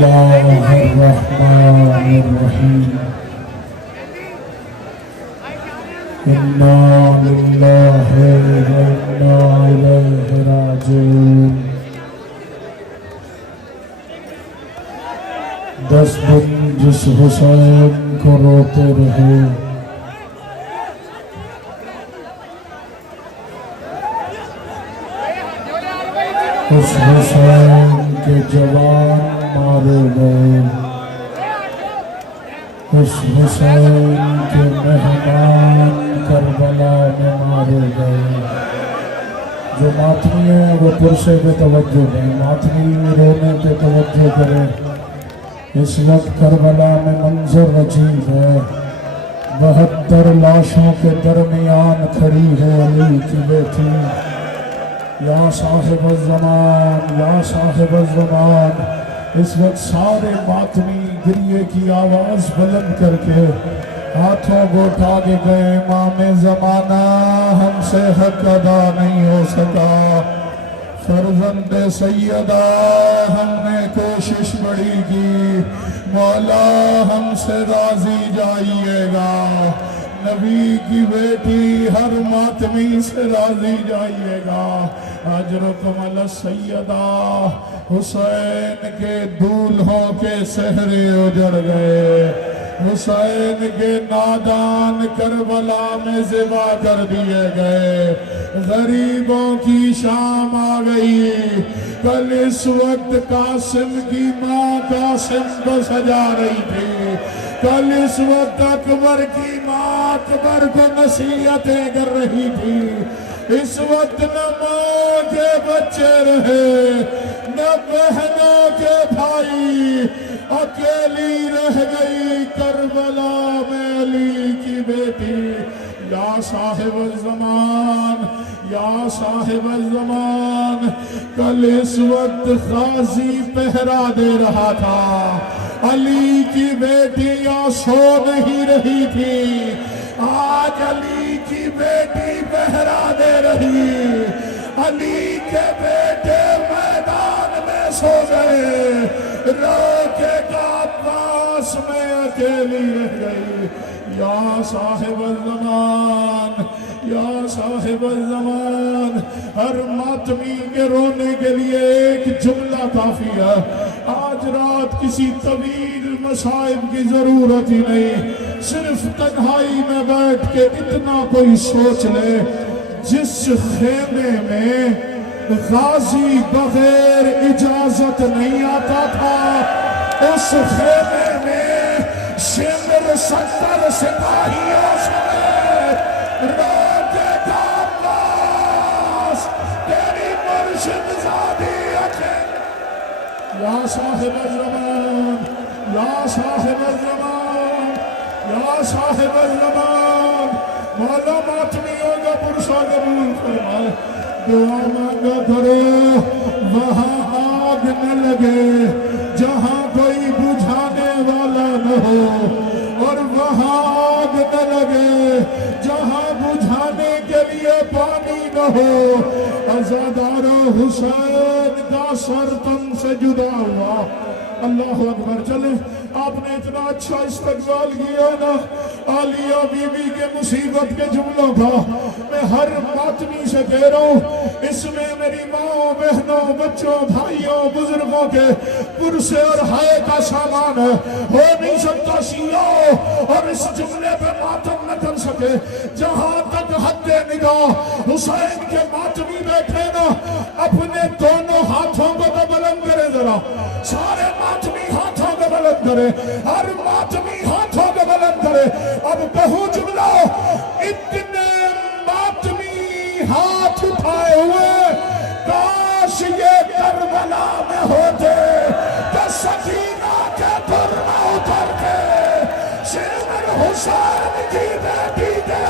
الله الرحمن الرحيم إنا لله وإنا إليه راجعون 10 دن جس حسین کو روتے رہے اس حسین کے جوان مارے گئے اس حسین کے مہمان کربلا میں مارے گئے جو ماتمی ہیں وہ پرسے پہ توجہ دیں ماتمی رونے پہ توجہ کریں اس وقت کربلا میں منظر عجیب ہے 72 لاشوں کے درمیان کھڑی ہے علی کی بیٹی یا صاحب الزمان یا صاحب الزمان اس وقت سارے ماتمی گریے کی آواز بلند کر کے ہاتھوں کو اٹھا کے گئے امام زمانہ ہم سے حق ادا نہیں ہو سکا فرزند سیدہ ہم نے کوشش بڑی کی مولا ہم سے راضی جائیے گا نبی کی بیٹی ہر ماتمی سے راضی جائیے گا اجرکم علی السیدہ حسین کے دولہوں کے سہرے اجڑ گئے حسین کے نادان کربلا میں ذبح کر دیے گئے غریبوں کی شام آ گئی کل اس وقت قاسم کی ماں قاسم کو سجا رہی تھی کل اس وقت اکبر کی ماں اکبر کو نصیحتیں کر رہی تھی اس وقت نہ ماں کے بچے رہے نہ بہنوں کے بھائی اکیلی رہ گئی کربلا میں علی کی بیٹی یا صاحب الزمان یا صاحب الزمان کل اس وقت غازی پہرا دے رہا تھا علی کی بیٹیاں سو نہیں رہی تھی آج علی کی بیٹی پہرا دے رہی علی کے بیٹے میدان میں سو گئے روکے کا پاس میں اکیلی رہ گئی یا صاحب الزمان یا صاحب الزمان ہر ماتمی کے رونے کے لیے ایک جملہ کافی ہے آج رات کسی طویل مصائب کی ضرورت ہی نہیں صرف تنہائی میں بیٹھ کے اتنا کوئی سوچ لے جس خیمے میں غازی بغیر اجازت نہیں آتا تھا اس خیمے میں شمر 70 سپاہیوں سمیت روکے کا عباس تیری مرشد زادی اکھیں یا صاحب الزمان یا صاحب الزمان یا صاحب الزمان مولا ماتمیوں کا پرسہ قبول فرمائے دعا مانگا کرو وہاں آگ نہ لگے جہاں کوئی بجھانے والا نہ ہو اور وہاں آگ نہ لگے جہاں بجھانے کے لیے پانی نہ ہو عزادار حسین کا سر تن سے جدا ہوا اللہ اکبر چلے آپ نے اتنا اچھا استقبال کیا نا عالیہ بی بی کے مصیبت کے جملوں کا میں ہر ماتمی سے کہہ رہا ہوں اس میں میری ماں بہنوں بچوں بھائیوں بزرگوں کے پرسے اور ہائے کا سامان ہے ہو نہیں سکتا سیو اور اس جملے پہ ماتم نہ کر سکے جہاں تک حد نگاہ حسین کے ماتمی بیٹھے نا اپنے دونوں ہاتھوں کو تو بلند کرے ذرا سارے ماتمی ہاتھوں کو بلند کرے ہر ماتمی ہاتھوں کو بلند کرے اب کہوں جملہ اتنے ماتمی ہاتھ اٹھائے ہوئے کاش یہ کربلا میں ہوتے کہ سکینہ کے در نہ اتر کے شمر حسین کی بیٹی کے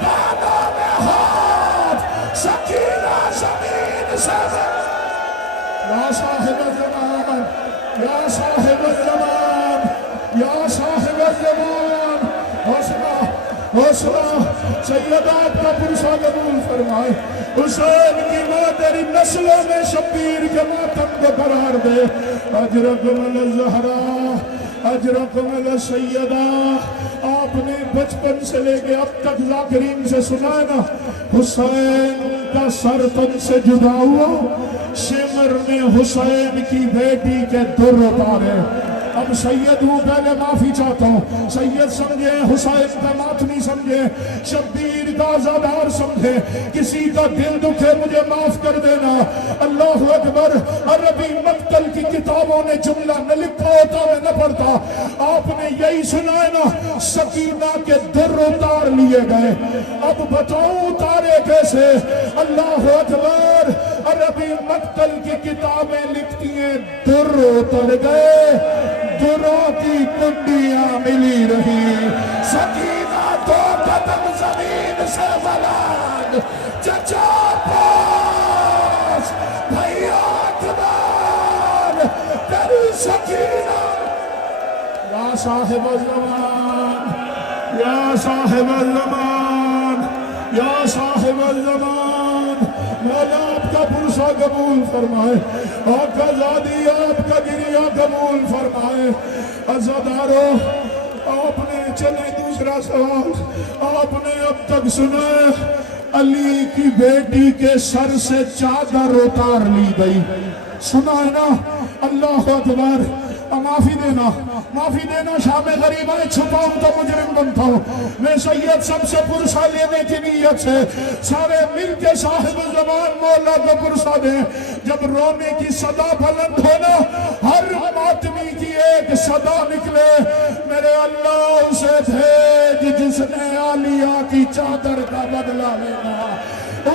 کانوں میں ہاتھ سکینہ زمین سے یا صاحب الزمان یا صاحب الزمان یا صاحب الزمان حوصلہ سیدات کا پرسہ قبول فرمائے حسین کی ماں تیری نسلوں میں شبیر کے ماتم کو قرار دے. اجرکم الزہرا اجرکم السیدہ. آپ نے بچپن سے لے کے اب تک ذاکرین سے سنا نا حسین کا سر تن سے جدا ہوا, شمر نے حسین کی بیٹی کے در اتارے. اب سید ہوں, پہلے معافی چاہتا ہوں. سید سمجھے, حسین کا ماتمی سمجھے, شبیر کا آزادار سمجھے, کسی کا دل دکھے مجھے معاف کر دینا. اللہ اکبر. عربی مقتل کی کتابوں نے جملہ نہ لکھا ہوتا میں نہ پڑھتا. آپ نے یہی سنا ہے نا, سکینہ کے در اتار لیے گئے. اب بتاؤں اتارے کیسے؟ اللہ اکبر. عربی مقتل کی کتابیں لکھتی ہیں در اتر گئے, دروں کی کنڈیاں ملی رہی. سکینہ دو قدم زمین سے بلند, چچا پاس بھیا اکبر تیری سکینہ. یا صاحب الزمان, یا صاحب الزمان, یا صاحب الزمان, مولا آپ کا پرسہ قبول فرمائے, آقا زادی آپ کا گریہ قبول فرمائے. عزادارو, آپ نے چلے دوسرا سوال. آپ نے اب تک سنا علی کی بیٹی کے سر سے چادر اتار لی گئی, سنا ہے نا؟ اللہ اکبر. معافی دینا, معافی دینا. شام غریب آئے چھپاؤں تو مجرم بنتا ہوں. میں سید سب سے پرسہ لینے کی نیت سے سارے مل کے صاحب زمان مولا کو پرسہ دیں. جب رونے کی صدا بلند ہونا, ہر ماتمی کی ایک صدا نکلے, میرے اللہ اسے بھیج جس نے عالیہ کی چادر کا بدلہ لینا,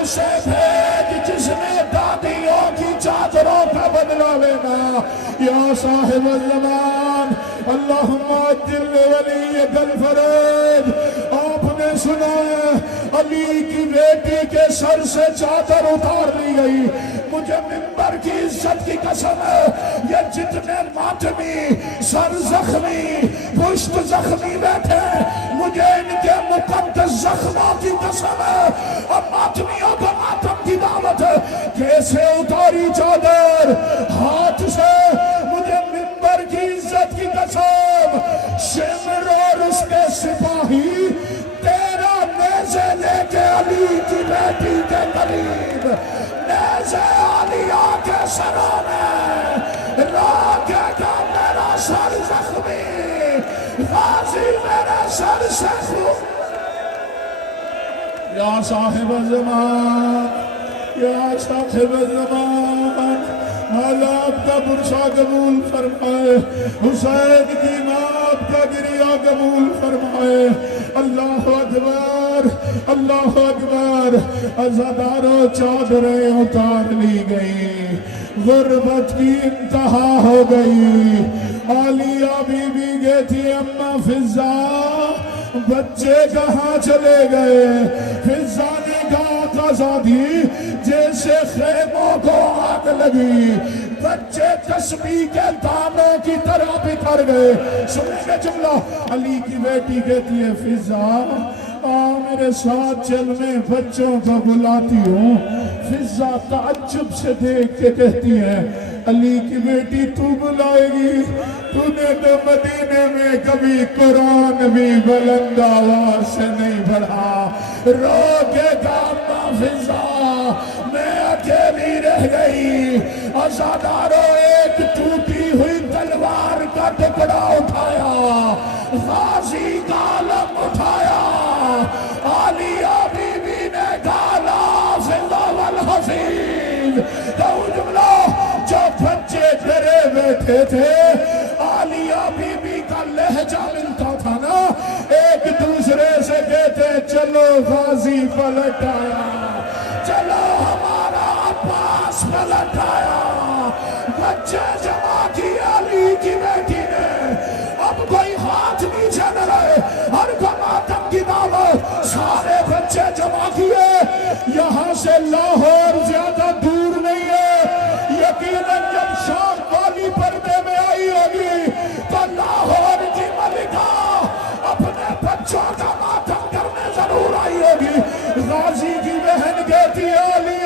اسے بھیج جس نے دادیوں کی چادروں کا بدلہ لینا. یا صاحب الزمان, اللہم اجل ولیک الفرج. آپ نے سنا علی کی بیٹی کے سر سے چادر اتار لی گئی. مجھے منبر کی عزت کی قسم ہے, یہ جتنے ماتمی سر زخمی پشت زخمی بیٹھے, مجھے ان کے مقدس زخموں کی قسم ہے. اور ماتمیوں کو ماتم کی دعوت ہے, کیسے اتاری چادر ہاتھ سے, مجھے منبر کی عزت کی قسم. شمر اور اس کے سپاہی تیرا نیزے لے کے علی کی بیٹی کے قریب, نیزے عالیہ کے سروں میں راکے کا میرا سر زخمی, غازی میرے سر سے خون. یا صاحب الزمان, یا صاحب الزمان, مولا آپ کا پرسہ قبول فرمائے. حسین کی ماں آپ کا گریہ قبول فرمائے. اللہ اکبر, اللہ اکبر. عزادارو, چادریں اتار لی گئی, غربت کی انتہا ہو گئی. عالیہ بی بی گئی تھی اماں فضا, بچے کہاں چلے گئے؟ فضا نے کہا قضادی جیسے خیموں کو آگ لگی, بچے تسبیح کے دانوں کی طرح بکھر گئے. سنیں گے جملہ, علی کی بیٹی کہتی ہے فضا میرے ساتھ چل, میں بچوں کو بلاتی ہوں. فضا تعجب سے دیکھ کے کہتی ہے علی کی بیٹی تو بلائے گی؟ تو نے تو مدینے میں کبھی قرآن بھی بلند آواز سے نہیں پڑھا. رو کے کہا فضا میں اکیلی رہ گئی. عزادارو, ایک ٹوٹی ہوئی تلوار کا ٹکڑا اٹھایا, غازی کا علم اٹھایا. عالیہ بی بی نے کہا لا فضا والحفیظ. تو جملہ جو بچے ڈرے بیٹھے تھے, عالیہ بی بی کا لہجہ ملتا تھا نا, ایک دوسرے سے کہتے چلو غازی پلٹ آیا, چلو ہمارا عباس پلٹ آیا. بچے جمع کی علی کی بیٹی نے, اب کوئی ہاتھ نیچے نہ رہے, ہر کو ماتم کی دعوت. سارے بچے جمع کیے. یہاں سے لاہور زیادہ دور نہیں ہے, یقیناً جب شام والی پردے میں آئی ہوگی تو لاہور کی ملکہ اپنے بچوں کا ماتم کرنے ضرور آئی ہوگی. غازی کی بہن کہتی ہے علی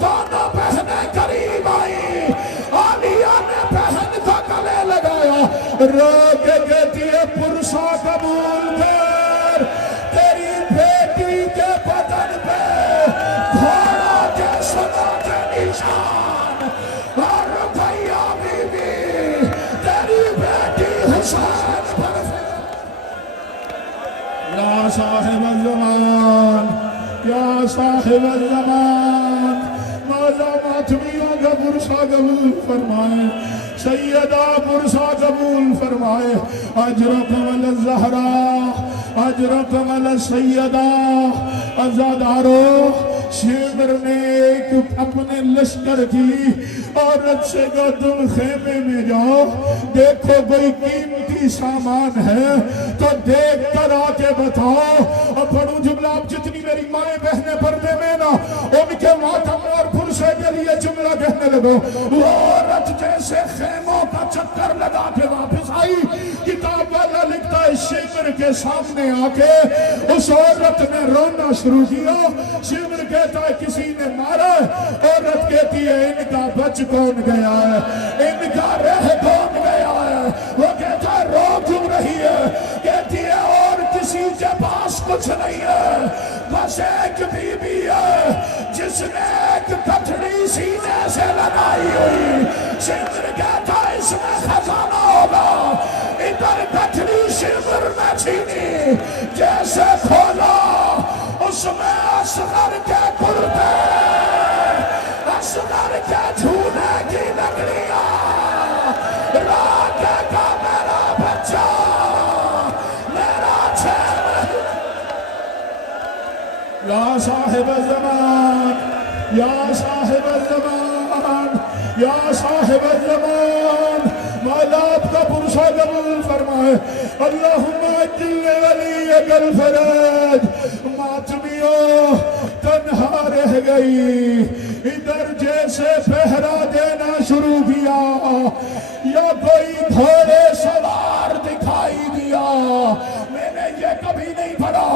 دونوں بہنیں قریب آئی، عالیہ نے بہن کا گلے لگایا، رو کے کہتی ہے پرسا قبول کر، تیری بیٹی کے بدن پہ گھوڑا کے سنا کے نشان، اور رقیہ بی بی تیری بیٹی حسین پر یا صاحب الزمان، یا صاحب الزمان، مولا ماتمیوں کا پرسا قبول فرمائے، سیدہ پرسا قبول فرمائے، اجرکم علی الزہرا، اجرکم علی السیدہ، عزادارو شیمر نے ایک اپنے لشکر کی عورت سے کہا تم خیمے میں جاؤ، دیکھو کوئی قیمتی سامان ہے تو دیکھ کر آ کے بتاؤ، اور پڑھوں جملہ آپ جتنی میری مائیں بہنیں پردے میں نا ان کے ماتم اور پرسے کے لیے جملہ کہنے لگو، وہ عورت جیسے خیموں کا چکر لگا کے واپس آئی، کتاب والا لکھتا ہے شیمر کے سامنے آ کے اس عورت نے رونا شروع کیا، شیمر کہتا ہے کسی نے مارا، عورت کہتی ہے ان کا بچ کون گیا ہے، ان کا رہ کون گیا ہے، وہ کہتا ہے رو کیوں رہی ہے، کہتی ہے اور کسی کے پاس کچھ نہیں ہے، بس ایک بی بی ہے جس نے ایک کٹڑی سینے سے لگائی ہوئی، شمر کہتا ہے اس میں خزانہ ہوگا، ادھر کٹڑی شمر نے چھینی، جیسے کھولا اس میں اصغر کے کرتے، اصغر کے جھولے کی لکڑیاں، راکے کا میرا بچہ، میرا چین، یا صاحب الزمان، یا صاحب الزمان، یا صاحب الزمان، مولا آپ کا پرسا قبول فرمائے، اللہم اجل ولیک الفرج، ماتمیوں تنہا رہ گئی، ادھر جیسے پہرا دینا شروع کیا، یا کوئی گھوڑے سوار دکھائی دیا، میں نے یہ کبھی نہیں پڑھا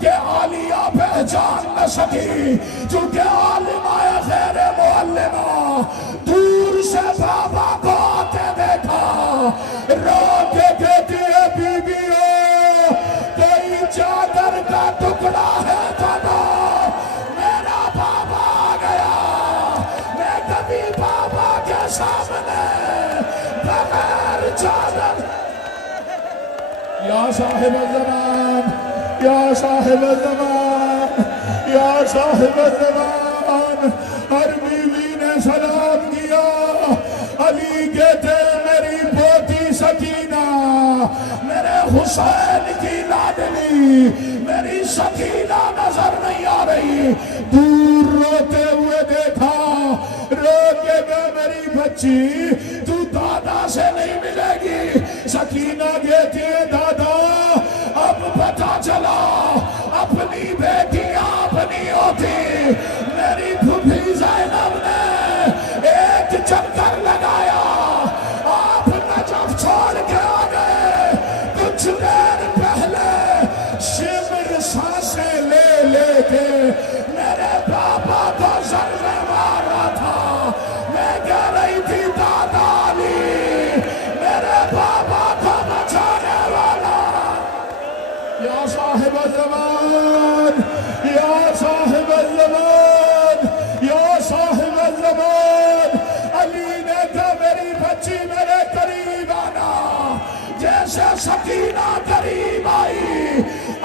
کہ عالیہ پہچان نہ سکی، چونکہ عالمہ غیر معلمہ دور سے بابا کو آتے دیکھا، رو کے کہتی ہے بی بیو کوئی چادر کا ٹکڑا ہے تھا، میرا بابا آ گیا، میں کبھی بابا کے سامنے بغیر چادر، یا صاحب الزمان، یا صاحب الزمان، یا صاحب الزمان، ہر بیوی نے سلام کیا، علی کہتے میری پوتی سکینہ، میرے حسین کی لاڈلی، میری سکینہ نظر نہیں آ رہی، دور روتے ہوئے دیکھا، رو کے گا میری بچی تو دادا سے نہیں ملے گی، سکینہ کہتی ہے دادا اب پتا چلا اپنی بیٹیاں اپنی ہوتی، میری پھوپھی زینب نے ایک چکر لگایا، آپ نجف چھوڑ کے آ گئے، کچھ دیر پہلے شمر سانسیں لے لے کے میرے بابا کو ضربے مارا تھا، میں کہہ رہی تھی دادا علی میرے بابا کو بچانے والا، یا صاحب الزمان، یا صاحب الزمان، یا صاحب الزمان، علی نے کہا میری بچی میرے قریب آنا، جیسے سکینہ قریب آئی،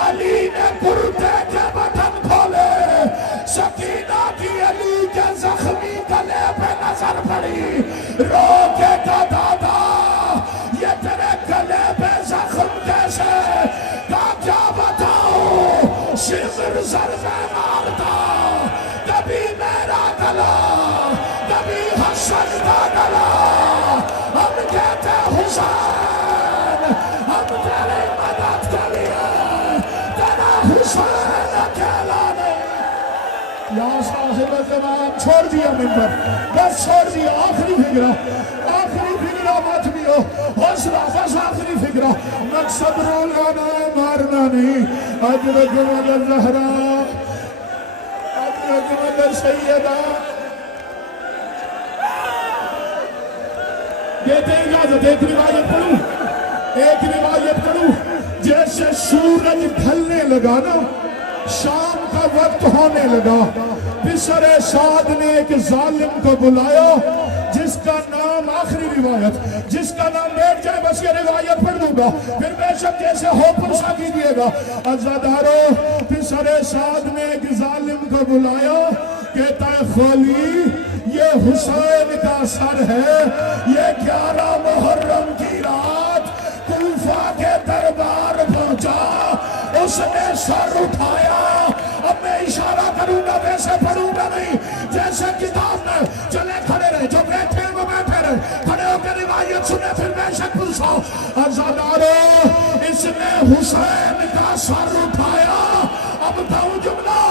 علی نے کرتے کے بٹن کھولے، سکینہ کی علی کے زخمی گلے پہ نظر پڑی، رو کے کہا دادا یہ تیرے گلے پہ زخم کیسے، کہا کیا بتاؤ، شمر ضربے مارتا، کبھی میرا گلا، کبھی حسن کا گلا، ہم کہتے حسین، ہم تیرے مدد کے لیے، تیرا حسین اکیلا نہیں، یا صاحب الزمان، چھوڑ دیا منبر، بس چھوڑ دیا، آخری فکرہ مت بھی ہو، حوصلہ بس آخری فکرہ، مقصد رولانا مارنا نہیں، ادرکم علی الزہرا، ادرکم علی السیدہ، کہتے ہیں اجازت ایک روایت پڑھوں جیسے سورج ڈھلنے لگا نا شام کا وقت ہونے لگا بشر سعد نے ایک ظالم کو بلایا جس کا نام آخری روایت جس کا نام بیٹھ جائے بس یہ روایت پڑھ دوں گا پھر بے شک جیسے ہو پرسا کیجئے گا عزادارو بشر سعد نے ایک ظالم کو بلایا کہتا ہے خالی یہ حسین کا سر ہے یہ 11 محرم کی رات کوفہ کے دربار پہنچا اس نے سر اٹھایا اب میں اشارہ کروں گا ویسے پڑھوں گا نہیں جیسے کتاب میں چلے کھڑے رہے جو بیٹھے ہیں وہ بیٹھے رہے کھڑے ہو کے روایت سنے پھر بے شک پوچھاؤ عزادارو اس نے حسین کا سر اٹھایا اب کہوں جملہ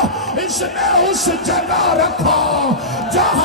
اس نے اس جگہ رکھا جہاں